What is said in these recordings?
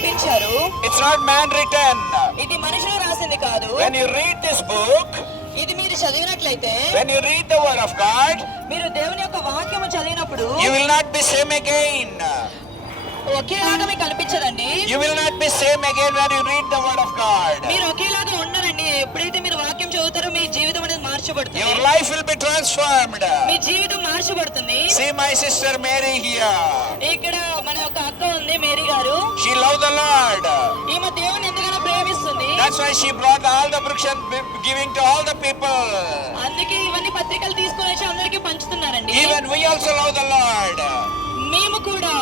స్థాపించారు. It's not man written. ఇది మనుషులు రాసింది కాదు. When you read this book, ఇది మీరు చదివినట్లయితే, when you read the word of God, మీరు దేవుని యొక్క వాక్యము చదివినప్పుడు you will not be same again. ఒకేలాగా మీకు అనిపించదండి. You will not be same again when you read the word of God. మీరు ఒకేలాగా ఉండరండి. ఎప్పుడైతే మీరు వాక్యం చదువుతారో మీ జీవితం అనేది మార్చబడుతుంది. Your life will be transformed. మీ జీవితం మార్చబడుతుంది. See my sister Mary here. ఇక్కడ మన యొక్క అక్క ఉంది, మేరీ గారు. She loved the Lord. ఈమె దేవుని ఎంతగానో ప్రేమిస్తుంది. That's why she brought all the books and giving to all the people. అందుకే ఇవన్నీ పత్రికలు తీసుకొని వచ్చి అందరికీ పంచుతున్నారండి. Even we also love the Lord. మేము కూడా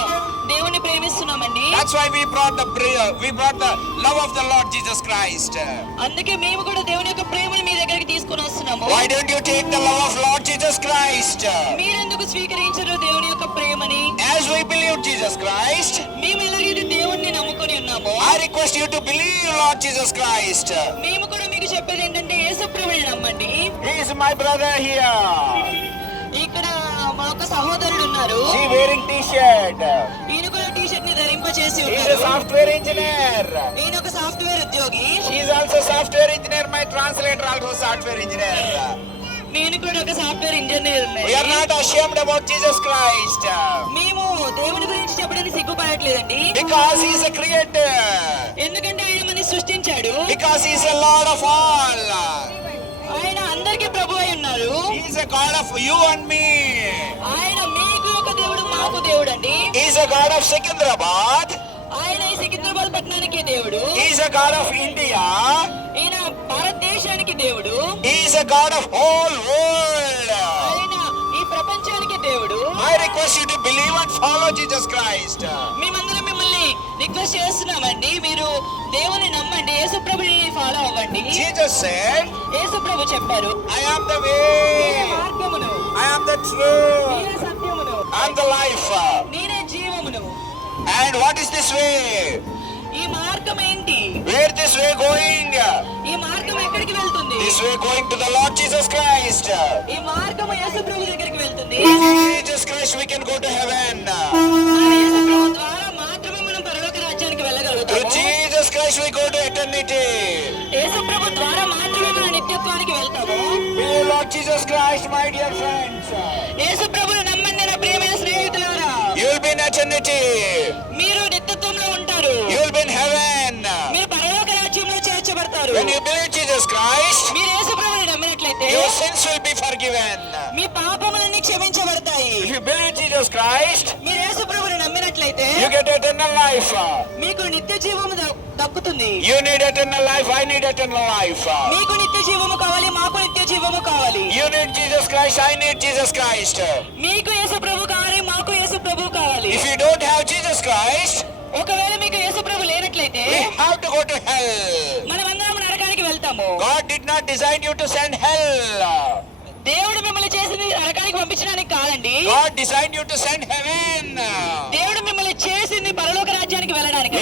దేవుని ప్రేమిస్తున్నామండి. That's why we brought the love of the Lord Jesus Christ. అందుకే మేము కూడా దేవుని యొక్క ప్రేమను మీ దగ్గరికి తీసుకొని వస్తున్నాము. Why don't you take the love of Lord Jesus Christ? మీరెందుకు స్వీకరించరు దేవుని యొక్క ప్రేమని? As we believe Jesus Christ, మేము ఎలాగైతే దేవుణ్ణి నమ్ముకొని ఉన్నామో, I request you to believe Lord Jesus Christ. మేము కూడా మీకు చెప్పేది ఏంటంటే యేసుప్రభుని నమ్మండి. He is my brother here. ఇక్కడ మా ఒక సహోదరుడు ఉన్నారు. She wearing t-shirt. ఈయన కూడా టీ షర్ట్ ని ధరింపచేసి He is a ఉన్నారు. software engineer. ఈయన ఒక సాఫ్ట్వేర్ ఉద్యోగి. She is also software engineer. My translator also software engineer. నేను కూడా ఒక software engineer. We are not ashamed about Jesus Christ. మేము దేవుని గురించి చెప్పడానికి సిగ్గుపడట్లేదండి. Because he is a creator. ఎందుకంటే ఆయన మనని సృష్టించాడు. Because he is a Lord of all. ఆయన అందరికీ ప్రభు అయి ఉన్నారు. He is a God of you and me. ఆయన మీకు ఒక దేవుడు, మాకు దేవుడు అండి. He is a God of Secunderabad. ఆయన ఈ సికింద్రాబాద్ పట్టణానికి దేవుడు. He is a God of India. ఈయన భారతదేశానికి దేవుడు. He is a God of whole world. ఆయన ఈ ప్రపంచానికి దేవుడు. I request you to believe and follow Jesus Christ. మేమందరం మిమ్మల్ని రిక్వెస్ట్ చేస్తున్నామండి, మీరు దేవుని నమ్మండి, యేసుప్రభుని ఫాలో అవ్వండి. Jesus said, యేసుప్రభు చెప్పారు, I am the way, మార్గమును, I am the truth, నేనే సత్యమును, I am the life. నేనే జీవమును. And what is this way? ఈ మార్గం ఏంటి? Where this way going? ఈ మార్గం ఎక్కడికి వెళ్తుంది? This way going to the Lord Jesus Christ. ఈ మార్గం యేసుప్రభు దగ్గరికి వెళ్తుంది. Jesus Christ, we can go to heaven. ఆ యేసుప్రభు ద్వారా మాత్రమే మనం పరలోక రాజ్యానికి Through వెళ్ళగలుగుతాము. Jesus Christ we go to eternity. యేసుప్రభు ద్వారా మాత్రమే మనం నిత్యత్వానికి వెళ్తాము. Believe Lord Jesus Christ, my dear friends. యేసుప్రభుని నమ్మండి నా ప్రియమైన స్నేహితులారా. You will be in eternity. మీరు నిత్యత్వంలో ఉంటారు. You will be in heaven. మీరు పరలోక రాజ్యంలో చేర్చబడతారు. When you believe Jesus Christ, మీరు యేసుప్రభుని నమ్మినట్లయితే your sins will be forgiven. మీ పాపములన్నీ క్షమించబడతాయి. If you believe Jesus Christ, మీరు యేసుప్రభుని నమ్మినట్లయితే you get eternal life. మీకు నిత్య జీవము దక్కుతుంది. You need eternal life, I need eternal life. మీకు నిత్య జీవము కావాలి, మాకు నిత్య జీవము కావాలి. You need Jesus Christ, I need Jesus Christ. మీకు యేసుప్రభు కావాలి, మాకు యేసుప్రభు కావాలి. If you don't have Jesus Christ, ఒకవేళ మీకు యేసుప్రభు లేనట్లయితే we have to go to hell. మనమందరం నరకానికి వెళ్తాము. God did not design you to send hell. దేవుడు మిమ్మల్ని చేసింది నరకానికి పంపించడానికి కాదండి. God designed you to send heaven. దేవుడు మిమ్మల్ని చేసింది పరలోక రాజ్యానికి వెళ్ళడానికి.